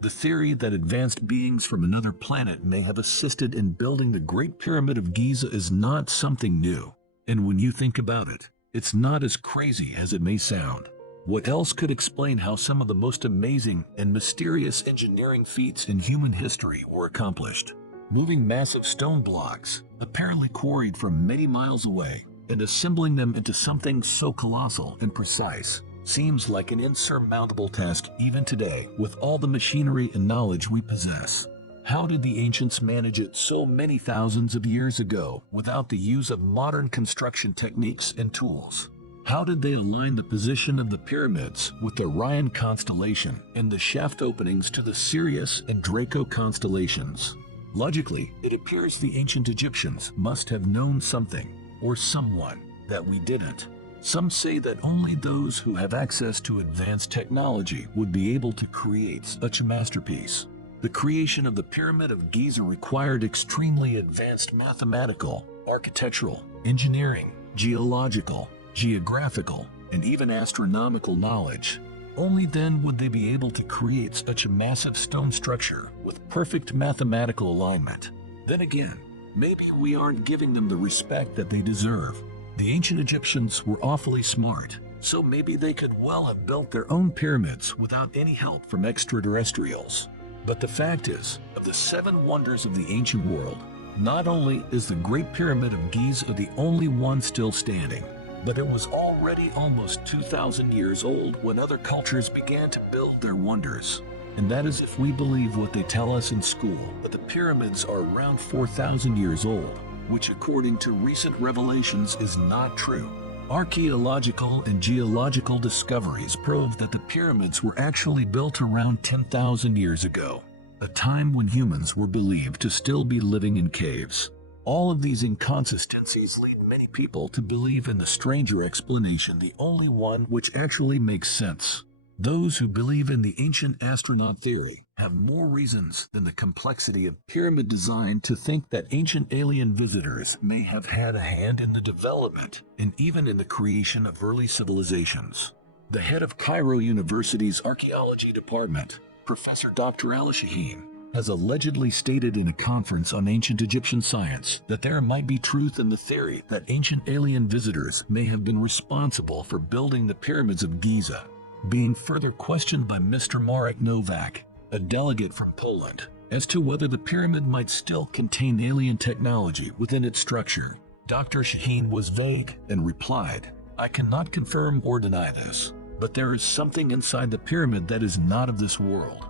The theory that advanced beings from another planet may have assisted in building the Great Pyramid of Giza is not something new. And when you think about it, it's not as crazy as it may sound. What else could explain how some of the most amazing and mysterious engineering feats in human history were accomplished? Moving massive stone blocks, apparently quarried from many miles away, and assembling them into something so colossal and precise seems like an insurmountable task even today with all the machinery and knowledge we possess. How did the ancients manage it so many thousands of years ago without the use of modern construction techniques and tools? How did they align the position of the pyramids with the Orion constellation and the shaft openings to the Sirius and Draco constellations? Logically, it appears the ancient Egyptians must have known something or someone that we didn't. Some say that only those who have access to advanced technology would be able to create such a masterpiece. The creation of the Pyramid of Giza required extremely advanced mathematical, architectural, engineering, geological, geographical, and even astronomical knowledge. Only then would they be able to create such a massive stone structure with perfect mathematical alignment. Then again, maybe we aren't giving them the respect that they deserve. The ancient Egyptians were awfully smart, so maybe they could well have built their own pyramids without any help from extraterrestrials. But the fact is, of the 7 wonders of the ancient world, not only is the Great Pyramid of Giza the only one still standing, but it was already almost 2,000 years old when other cultures began to build their wonders. And that is if we believe what they tell us in school, that the pyramids are around 4,000 years old, which according to recent revelations is not true. Archaeological and geological discoveries prove that the pyramids were actually built around 10,000 years ago, a time when humans were believed to still be living in caves. All of these inconsistencies lead many people to believe in the stranger explanation, the only one which actually makes sense. Those who believe in the ancient astronaut theory have more reasons than the complexity of pyramid design to think that ancient alien visitors may have had a hand in the development and even in the creation of early civilizations. The head of Cairo University's archaeology department, Professor Dr. Ali Shaheen, has allegedly stated in a conference on ancient Egyptian science that there might be truth in the theory that ancient alien visitors may have been responsible for building the pyramids of Giza. Being further questioned by Mr. Marek Nowak, a delegate from Poland, as to whether the pyramid might still contain alien technology within its structure, Dr. Shaheen was vague and replied, "I cannot confirm or deny this, but there is something inside the pyramid that is not of this world."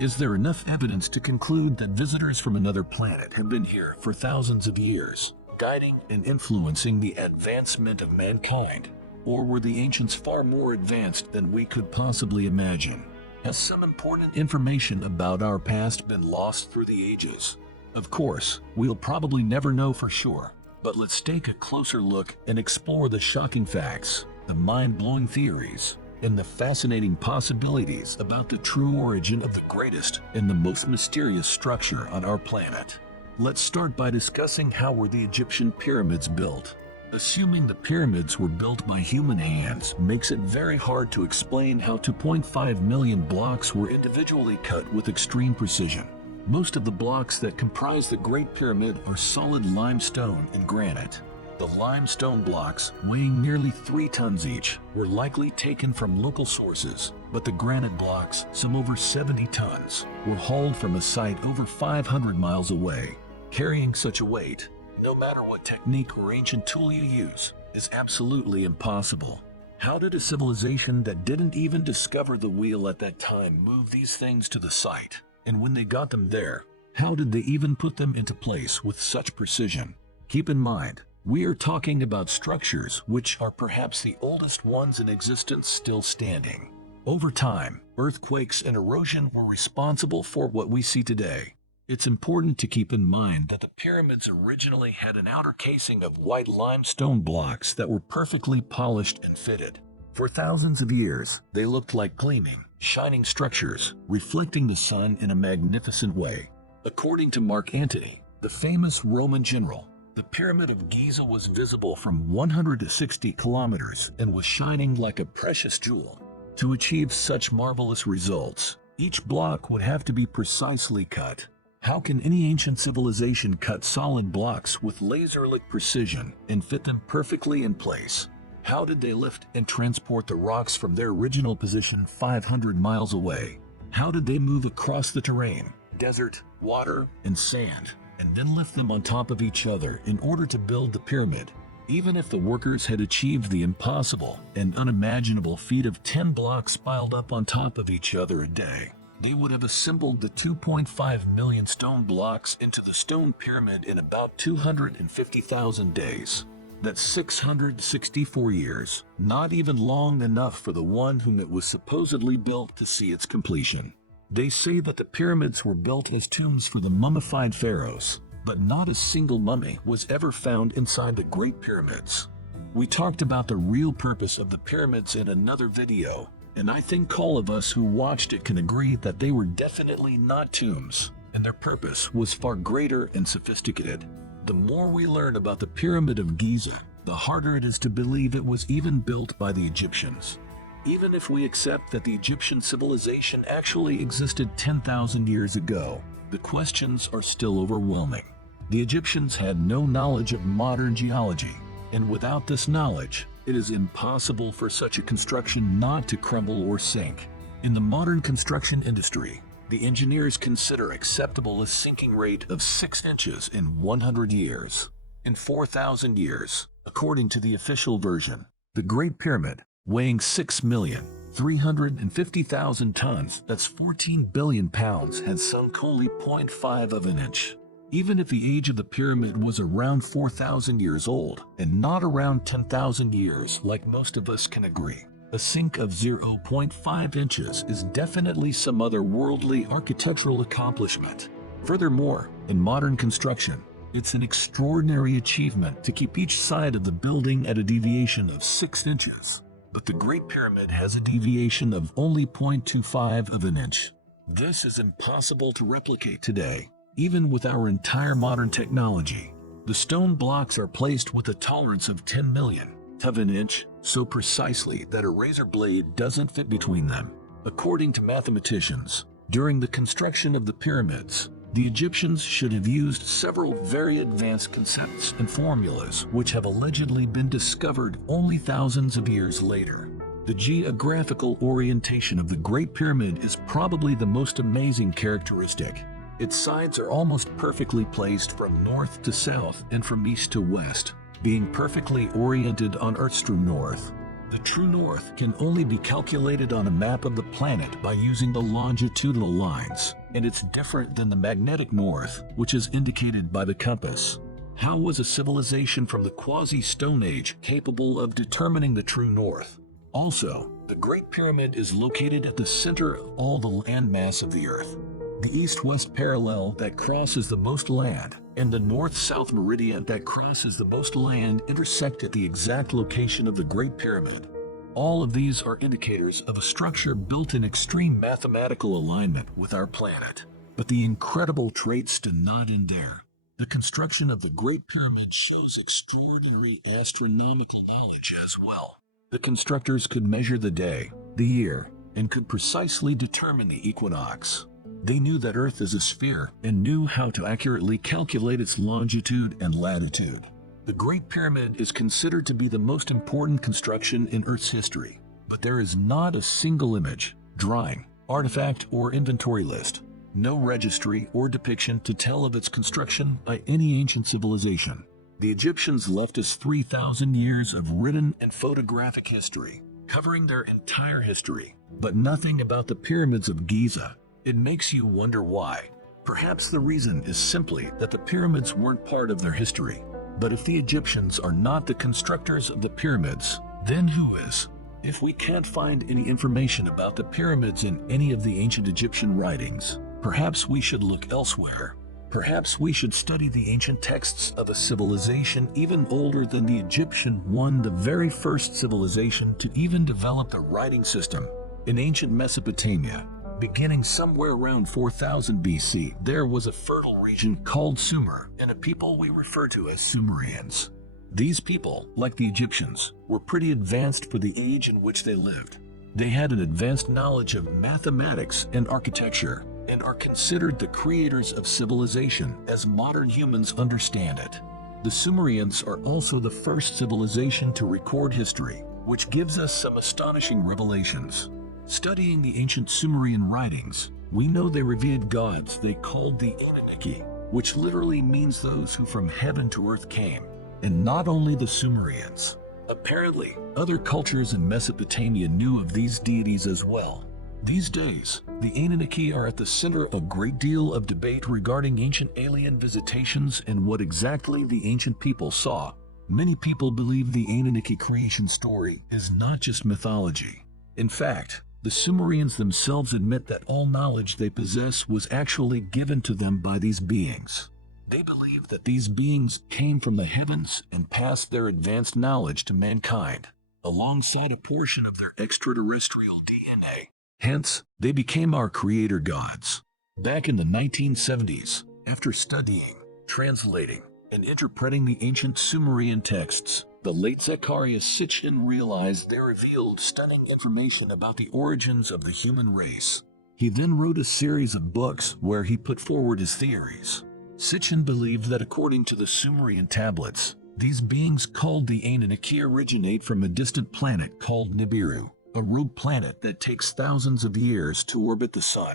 Is there enough evidence to conclude that visitors from another planet have been here for thousands of years, guiding and influencing the advancement of mankind? Or were the ancients far more advanced than we could possibly imagine? Has some important information about our past been lost through the ages? Of course, we'll probably never know for sure, but let's take a closer look and explore the shocking facts, the mind-blowing theories, and the fascinating possibilities about the true origin of the greatest and the most mysterious structure on our planet. Let's start by discussing how were the Egyptian pyramids built. Assuming the pyramids were built by human hands makes it very hard to explain how 2.5 million blocks were individually cut with extreme precision. Most of the blocks that comprise the Great Pyramid are solid limestone and granite. The limestone blocks, weighing nearly 3 tons each, were likely taken from local sources, but the granite blocks, some over 70 tons, were hauled from a site over 500 miles away. Carrying such a weight, no matter what technique or ancient tool you use, is absolutely impossible. How did a civilization that didn't even discover the wheel at that time move these things to the site? And when they got them there, how did they even put them into place with such precision? Keep in mind, we are talking about structures which are perhaps the oldest ones in existence still standing. Over time, earthquakes and erosion were responsible for what we see today. It's important to keep in mind that the pyramids originally had an outer casing of white limestone blocks that were perfectly polished and fitted. For thousands of years, they looked like gleaming, shining structures, reflecting the sun in a magnificent way. According to Mark Antony, the famous Roman general, the Pyramid of Giza was visible from 160 kilometers and was shining like a precious jewel. To achieve such marvelous results, each block would have to be precisely cut. How can any ancient civilization cut solid blocks with laser-like precision and fit them perfectly in place? How did they lift and transport the rocks from their original position 500 miles away? How did they move across the terrain, desert, water, and sand, and then lift them on top of each other in order to build the pyramid? Even if the workers had achieved the impossible and unimaginable feat of 10 blocks piled up on top of each other a day, they would have assembled the 2.5 million stone blocks into the stone pyramid in about 250,000 days. That's 664 years, not even long enough for the one whom it was supposedly built to see its completion. They say that the pyramids were built as tombs for the mummified pharaohs, but not a single mummy was ever found inside the Great Pyramids. We talked about the real purpose of the pyramids in another video, and I think all of us who watched it can agree that they were definitely not tombs, and their purpose was far greater and sophisticated. The more we learn about the Pyramid of Giza, the harder it is to believe it was even built by the Egyptians. Even if we accept that the Egyptian civilization actually existed 10,000 years ago, the questions are still overwhelming. The Egyptians had no knowledge of modern geology, and without this knowledge, it is impossible for such a construction not to crumble or sink. In the modern construction industry, the engineers consider acceptable a sinking rate of 6 inches in 100 years. In 4,000 years, according to the official version, the Great Pyramid, weighing 6,350,000 tons, that's 14 billion pounds, had sunk only 0.5 of an inch. Even if the age of the pyramid was around 4,000 years old, and not around 10,000 years like most of us can agree, a sink of 0.5 inches is definitely some otherworldly architectural accomplishment. Furthermore, in modern construction, it's an extraordinary achievement to keep each side of the building at a deviation of 6 inches. But the Great Pyramid has a deviation of only 0.25 of an inch. This is impossible to replicate today, even with our entire modern technology. The stone blocks are placed with a tolerance of 10 millionth of an inch, so precisely that a razor blade doesn't fit between them. According to mathematicians, during the construction of the pyramids, the Egyptians should have used several very advanced concepts and formulas which have allegedly been discovered only thousands of years later. The geographical orientation of the Great Pyramid is probably the most amazing characteristic. Its sides are almost perfectly placed from north to south and from east to west, being perfectly oriented on Earth's true north. The true north can only be calculated on a map of the planet by using the longitudinal lines, and it's different than the magnetic north, which is indicated by the compass. How was a civilization from the quasi-Stone Age capable of determining the true north? Also, the Great Pyramid is located at the center of all the landmass of the Earth. The east-west parallel that crosses the most land and the north-south meridian that crosses the most land intersect at the exact location of the Great Pyramid. All of these are indicators of a structure built in extreme mathematical alignment with our planet. But the incredible traits do not end there. The construction of the Great Pyramid shows extraordinary astronomical knowledge as well. The constructors could measure the day, the year, and could precisely determine the equinox. They knew that Earth is a sphere and knew how to accurately calculate its longitude and latitude. The Great Pyramid is considered to be the most important construction in Earth's history, but there is not a single image, drawing, artifact, or inventory list, no registry or depiction to tell of its construction by any ancient civilization. The Egyptians left us 3,000 years of written and photographic history, covering their entire history, but nothing about the pyramids of Giza. It makes you wonder why. Perhaps the reason is simply that the pyramids weren't part of their history. But if the Egyptians are not the constructors of the pyramids, then who is? If we can't find any information about the pyramids in any of the ancient Egyptian writings, perhaps we should look elsewhere. Perhaps we should study the ancient texts of a civilization even older than the Egyptian one, the very first civilization to even develop the writing system. In ancient Mesopotamia, beginning somewhere around 4000 BC, there was a fertile region called Sumer, and a people we refer to as Sumerians. These people, like the Egyptians, were pretty advanced for the age in which they lived. They had an advanced knowledge of mathematics and architecture, and are considered the creators of civilization as modern humans understand it. The Sumerians are also the first civilization to record history, which gives us some astonishing revelations. Studying the ancient Sumerian writings, we know they revered gods they called the Anunnaki, which literally means those who from heaven to earth came, and not only the Sumerians. Apparently, other cultures in Mesopotamia knew of these deities as well. These days, the Anunnaki are at the center of a great deal of debate regarding ancient alien visitations and what exactly the ancient people saw. Many people believe the Anunnaki creation story is not just mythology. In fact, the Sumerians themselves admit that all knowledge they possess was actually given to them by these beings. They believe that these beings came from the heavens and passed their advanced knowledge to mankind, alongside a portion of their extraterrestrial DNA. Hence, they became our creator gods. Back in the 1970s, after studying, translating, and interpreting the ancient Sumerian texts, the late Zecharia Sitchin realized they revealed stunning information about the origins of the human race. He then wrote a series of books where he put forward his theories. Sitchin believed that according to the Sumerian tablets, these beings called the Anunnaki originate from a distant planet called Nibiru, a rogue planet that takes thousands of years to orbit the sun.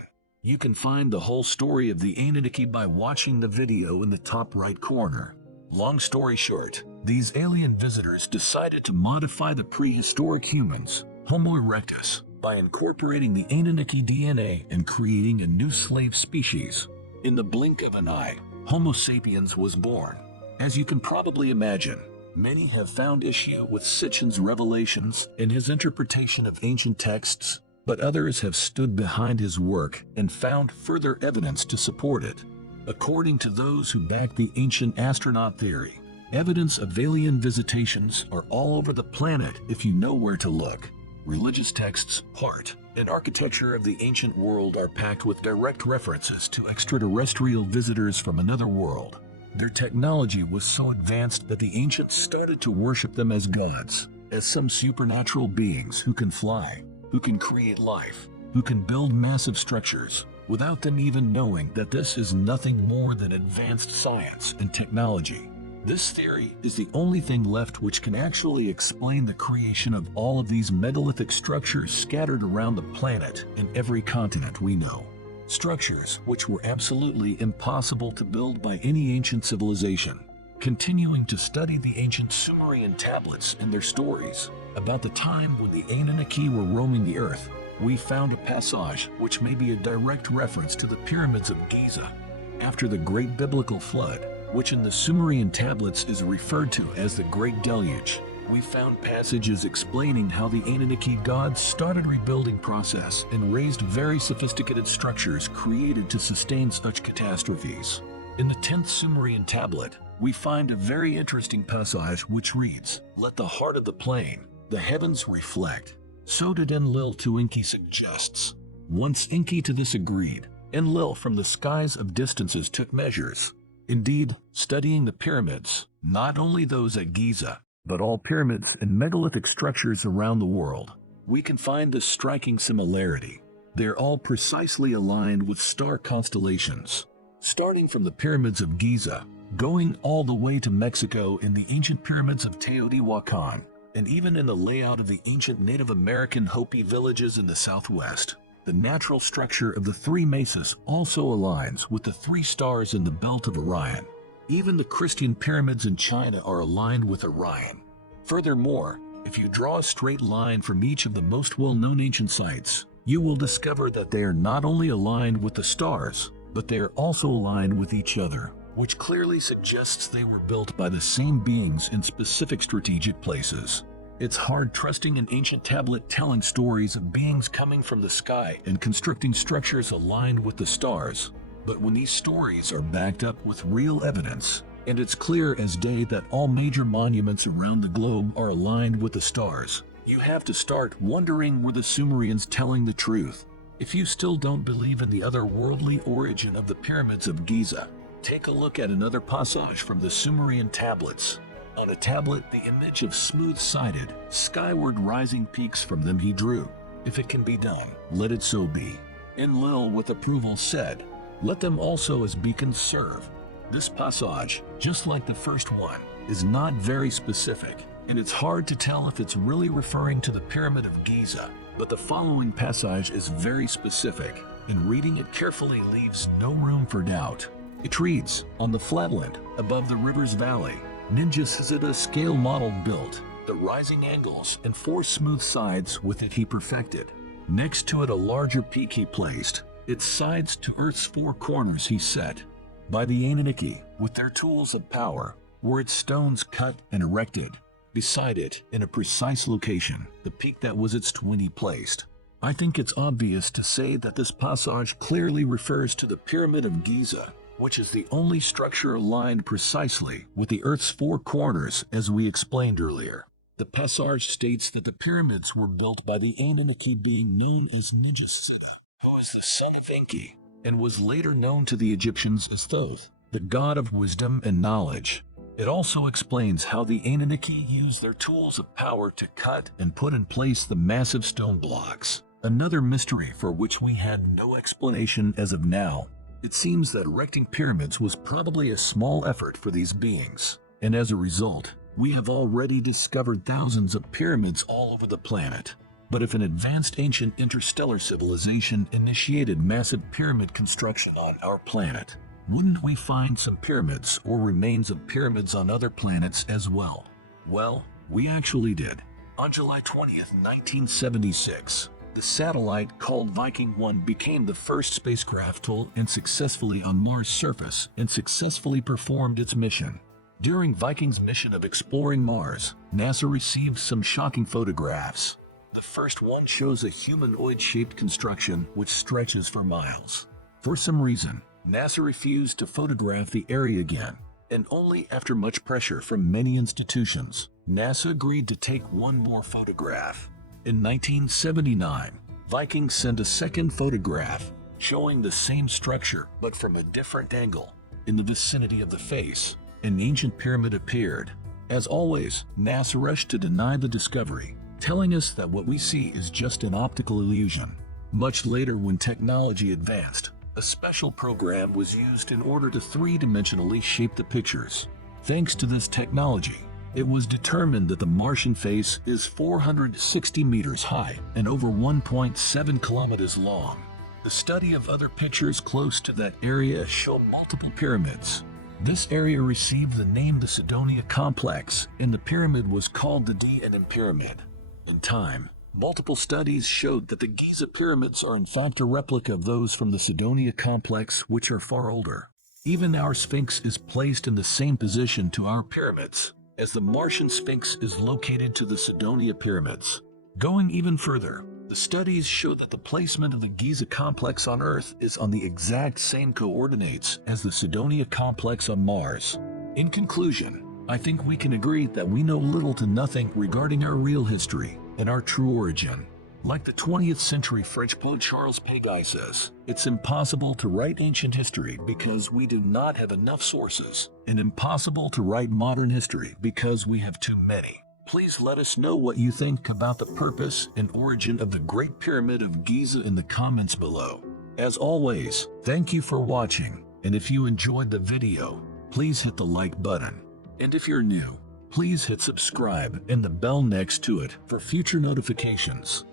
You can find the whole story of the Anunnaki by watching the video in the top right corner. Long story short, these alien visitors decided to modify the prehistoric humans, Homo erectus, by incorporating the Anunnaki DNA and creating a new slave species. In the blink of an eye, Homo sapiens was born. As you can probably imagine, many have found issue with Sitchin's revelations and his interpretation of ancient texts, but others have stood behind his work and found further evidence to support it. According to those who back the ancient astronaut theory, evidence of alien visitations are all over the planet if you know where to look. Religious texts, art, and architecture of the ancient world are packed with direct references to extraterrestrial visitors from another world. Their technology was so advanced that the ancients started to worship them as gods, as some supernatural beings who can fly, who can create life, who can build massive structures, without them even knowing that this is nothing more than advanced science and technology. This theory is the only thing left which can actually explain the creation of all of these megalithic structures scattered around the planet in every continent we know. Structures which were absolutely impossible to build by any ancient civilization. Continuing to study the ancient Sumerian tablets and their stories about the time when the Anunnaki were roaming the earth, we found a passage which may be a direct reference to the pyramids of Giza. After the great biblical flood, which in the Sumerian tablets is referred to as the Great Deluge, we found passages explaining how the Anunnaki gods started rebuilding process and raised very sophisticated structures created to sustain such catastrophes. In the 10th Sumerian tablet, we find a very interesting passage which reads, "Let the heart of the plain, the heavens reflect." So did Enlil to Enki suggests. Once Enki to this agreed, Enlil from the skies of distances took measures. Indeed, studying the pyramids, not only those at Giza, but all pyramids and megalithic structures around the world, we can find this striking similarity. They're all precisely aligned with star constellations. Starting from the pyramids of Giza, going all the way to Mexico in the ancient pyramids of Teotihuacan, and even in the layout of the ancient Native American Hopi villages in the southwest. The natural structure of the three mesas also aligns with the three stars in the belt of Orion. Even the Christian pyramids in China are aligned with Orion. Furthermore, if you draw a straight line from each of the most well-known ancient sites, you will discover that they are not only aligned with the stars, but they are also aligned with each other, which clearly suggests they were built by the same beings in specific strategic places. It's hard trusting an ancient tablet telling stories of beings coming from the sky and constructing structures aligned with the stars. But when these stories are backed up with real evidence, and it's clear as day that all major monuments around the globe are aligned with the stars, you have to start wondering, were the Sumerians telling the truth? If you still don't believe in the otherworldly origin of the pyramids of Giza, take a look at another passage from the Sumerian tablets. On a tablet, the image of smooth-sided, skyward rising peaks from them he drew. If it can be done, let it so be. Enlil with approval said, let them also as beacons serve. This passage, just like the first one, is not very specific, and it's hard to tell if it's really referring to the Pyramid of Giza. But the following passage is very specific, and reading it carefully leaves no room for doubt. It reads, on the flatland, above the river's valley, Ninjas has a scale model built, the rising angles and 4 smooth sides with it he perfected. Next to it a larger peak he placed, its sides to earth's 4 corners he set. By the Anunnaki, with their tools of power, were its stones cut and erected. Beside it, in a precise location, the peak that was its twin he placed. I think it's obvious to say that this passage clearly refers to the Pyramid of Giza, which is the only structure aligned precisely with the Earth's 4 corners, as we explained earlier. The passage states that the pyramids were built by the Anunnaki being known as Ninjasida, who is the son of Enki, and was later known to the Egyptians as Thoth, the god of wisdom and knowledge. It also explains how the Anunnaki used their tools of power to cut and put in place the massive stone blocks, another mystery for which we had no explanation as of now. It seems that erecting pyramids was probably a small effort for these beings, and as a result, we have already discovered thousands of pyramids all over the planet. But if an advanced ancient interstellar civilization initiated massive pyramid construction on our planet, wouldn't we find some pyramids or remains of pyramids on other planets as well? Well, we actually did. On July 20th, 1976, the satellite called Viking 1 became the first spacecraft to land and successfully on Mars' surface and successfully performed its mission. During Viking's mission of exploring Mars, NASA received some shocking photographs. The first one shows a humanoid-shaped construction which stretches for miles. For some reason, NASA refused to photograph the area again, and only after much pressure from many institutions, NASA agreed to take one more photograph. In 1979, Viking sent a second photograph showing the same structure but from a different angle. In the vicinity of the face, an ancient pyramid appeared. As always, NASA rushed to deny the discovery, telling us that what we see is just an optical illusion. Much later, when technology advanced, a special program was used in order to three-dimensionally shape the pictures. Thanks to this technology, it was determined that the Martian face is 460 meters high and over 1.7 kilometers long. The study of other pictures close to that area show multiple pyramids. This area received the name the Sidonia Complex, and the pyramid was called the D&M Pyramid. In time, multiple studies showed that the Giza pyramids are in fact a replica of those from the Sidonia Complex, which are far older. Even our Sphinx is placed in the same position to our pyramids, as the Martian Sphinx is located to the Sidonia Pyramids. Going even further, the studies show that the placement of the Giza complex on Earth is on the exact same coordinates as the Sidonia complex on Mars. In conclusion, I think we can agree that we know little to nothing regarding our real history and our true origin. Like the 20th century French poet Charles Péguy says, it's impossible to write ancient history because we do not have enough sources, and impossible to write modern history because we have too many. Please let us know what you think about the purpose and origin of the Great Pyramid of Giza in the comments below. As always, thank you for watching, and if you enjoyed the video, please hit the like button. And if you're new, please hit subscribe and the bell next to it for future notifications.